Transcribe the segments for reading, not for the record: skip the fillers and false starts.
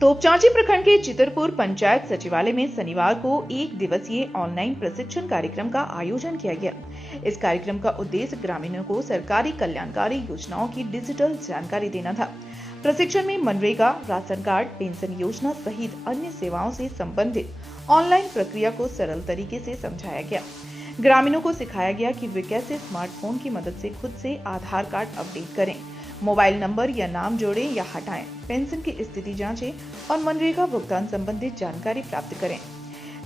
तोपचांची प्रखंड के चितरपुर पंचायत सचिवालय में शनिवार को एक दिवसीय ऑनलाइन प्रशिक्षण कार्यक्रम का आयोजन किया गया। इस कार्यक्रम का उद्देश्य ग्रामीणों को सरकारी कल्याणकारी योजनाओं की डिजिटल जानकारी देना था। प्रशिक्षण में मनरेगा, राशन कार्ड, पेंशन योजना सहित अन्य सेवाओं से संबंधित ऑनलाइन प्रक्रिया को सरल तरीके से समझाया गया। ग्रामीणों को सिखाया गया कि वे कैसे स्मार्टफोन की मदद से खुद से आधार कार्ड अपडेट करें, मोबाइल नंबर या नाम जोड़ें या हटाएं, पेंशन की स्थिति जांचें और मनरेगा भुगतान संबंधित जानकारी प्राप्त करें।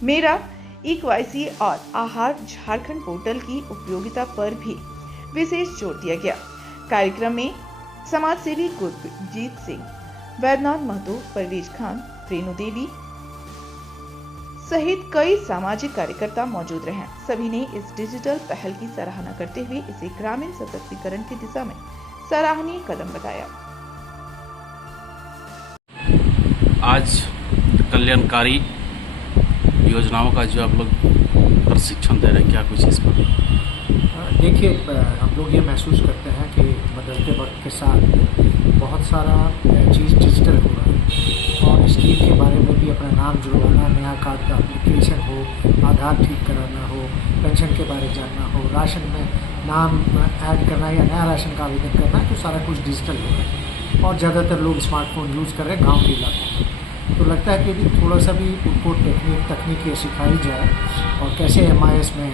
मेरा ई-केवाईसी और आहार झारखंड पोर्टल की उपयोगिता पर भी विशेष जोर दिया गया। कार्यक्रम में समाज सेवी गुरजीत सिंह, वैद्यनाथ महतो, परवेज खान, रेणु देवी सहित कई सामाजिक कार्यकर्ता मौजूद रहे। सभी ने इस डिजिटल पहल की सराहना करते हुए इसे ग्रामीण सशक्तिकरण की दिशा में सराहनीय कदम बताया। आज कल्याणकारी योजनाओं का जो आप लोग प्रशिक्षण दे रहे हैं, क्या कुछ इस पर? देखिए, हम लोग ये महसूस करते हैं कि बदलते वक्त के साथ बहुत सारा चीज़ डिजिटल हो रहा है और स्कीम के बारे में भी अपना नाम जुड़वाना, नया कार्ड का एप्लीकेशन हो, आधार ठीक कराना हो, पेंशन के बारे जानना हो, राशन में नाम ऐड करना या नया राशन का आवेदन करना है, तो सारा कुछ डिजिटल हो रहा है और ज़्यादातर लोग स्मार्टफोन यूज़ कर रहे हैं गाँव के इलाकों में। तो लगता है कि यदि थोड़ा सा भी उनको तकनीक सिखाई जाए और कैसे MIS में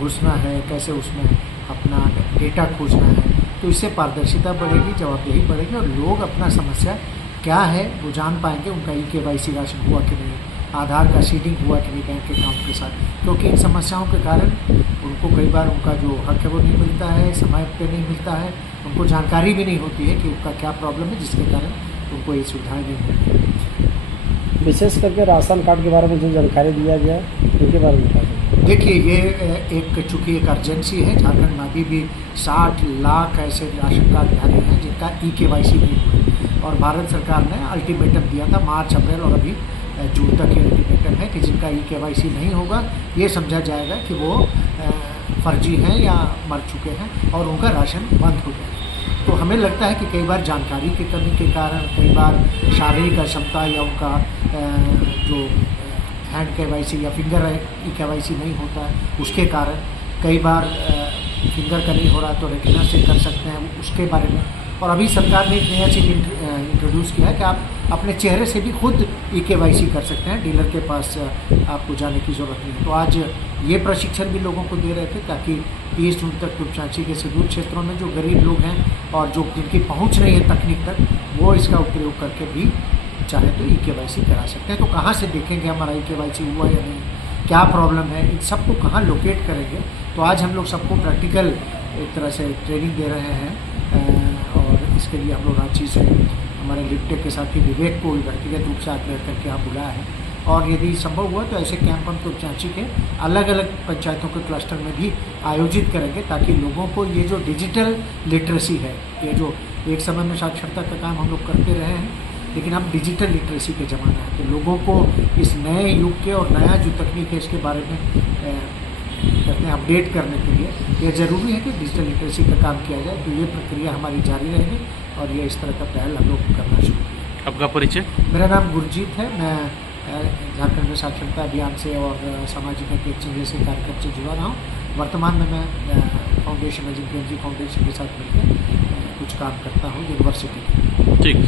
घुसना है, कैसे उसमें अपना डेटा खोजना है, तो इससे पारदर्शिता बढ़ेगी, जवाबदेही बढ़ेगी और लोग अपना समस्या क्या है वो जान पाएंगे। उनका ई-केवाईसी राशन हुआ कि नहीं, आधार का सीडिंग हुआ कि नहीं बैंक अकाउंट के साथ, क्योंकि इन समस्याओं के कारण उनको कई बार उनका जो हक है वो नहीं मिलता है, समय पे नहीं मिलता है, उनको जानकारी भी नहीं होती है कि उनका क्या प्रॉब्लम है, जिसके कारण उनको ये सुविधाएँ नहीं मिलती है। विशेष करके राशन कार्ड के बारे में जो जानकारी दिया गया उनके बारे में बताइए। देखिए, ये चूँकि एक अर्जेंसी है, झारखंड में अभी भी 60 लाख ऐसे राशन कार्डधारी हैं जिनका ई-केवाईसी नहीं हुआ और भारत सरकार ने अल्टीमेटम दिया था मार्च, अप्रैल और अभी जून तक ये अल्टीमेटम है कि जिनका ई-केवाईसी नहीं होगा ये समझा जाएगा कि वो फर्जी हैं या मर चुके हैं और उनका राशन बंद हो जाएगा। तो हमें लगता है कि कई बार जानकारी की कमी के कारण, कई बार शारीरिक अक्षमता या उनका जो हैंड केवाईसी या फिंगर ई-केवाईसी नहीं होता है उसके कारण, कई बार फिंगर का नहीं हो रहा तो रेटिना से कर सकते हैं उसके बारे में। और अभी सरकार ने एक नया चीज़ इंट्रोड्यूस किया है कि आप अपने चेहरे से भी खुद ई-केवाईसी कर सकते हैं, डीलर के पास आपको जाने की ज़रूरत नहीं। तो आज ये प्रशिक्षण भी लोगों को दे रहे थे ताकि 30 जून तक तोपचांची के सुदूर क्षेत्रों में जो गरीब लोग हैं और जो जिनकी पहुंच नहीं है तकनीक तक, वो इसका उपयोग करके भी चाहे तो ई-केवाईसी करा सकते हैं। तो कहाँ से देखेंगे हमारा ई-केवाईसी हुआ या नहीं, क्या प्रॉब्लम है, इन सबको कहाँ लोकेट करेंगे। तो आज हम लोग सबको प्रैक्टिकल एक तरह से ट्रेनिंग दे रहे हैं और इसके लिए हम लोग रांची से हमारे लिप्टे के साथी विवेक को व्यक्तिगत रूप से आग्रह करके यहाँ बुलाया है और यदि संभव हुआ तो ऐसे कैंप हम तोपचांची के अलग अलग पंचायतों के क्लस्टर में भी आयोजित करेंगे ताकि लोगों को ये जो डिजिटल लिटरेसी है, ये जो एक समय में साक्षरता का काम हम लोग करते रहे हैं, लेकिन अब डिजिटल लिटरेसी के ज़माना है, तो लोगों को इस नए युग के और नया जो तकनीक है इसके बारे में करने अपडेट करने के लिए ये ज़रूरी है कि डिजिटल लिटरेसी का काम किया जाए। तो ये प्रक्रिया हमारी जारी रहेगी और ये इस तरह का पहल हम लोग करना शुरू किया। आपका परिचय? मेरा नाम गुरजीत है। मैं झारखंड में साक्षरता अभियान से और सामाजिक अंकेक्षण जैसे कार्यक्रम से जुड़ा रहा हूँ। वर्तमान में मैं फाउंडेशन, अजिंक्य फाउंडेशन के साथ मिलकर कुछ काम करता हूँ यूनिवर्सिटी। ठीक।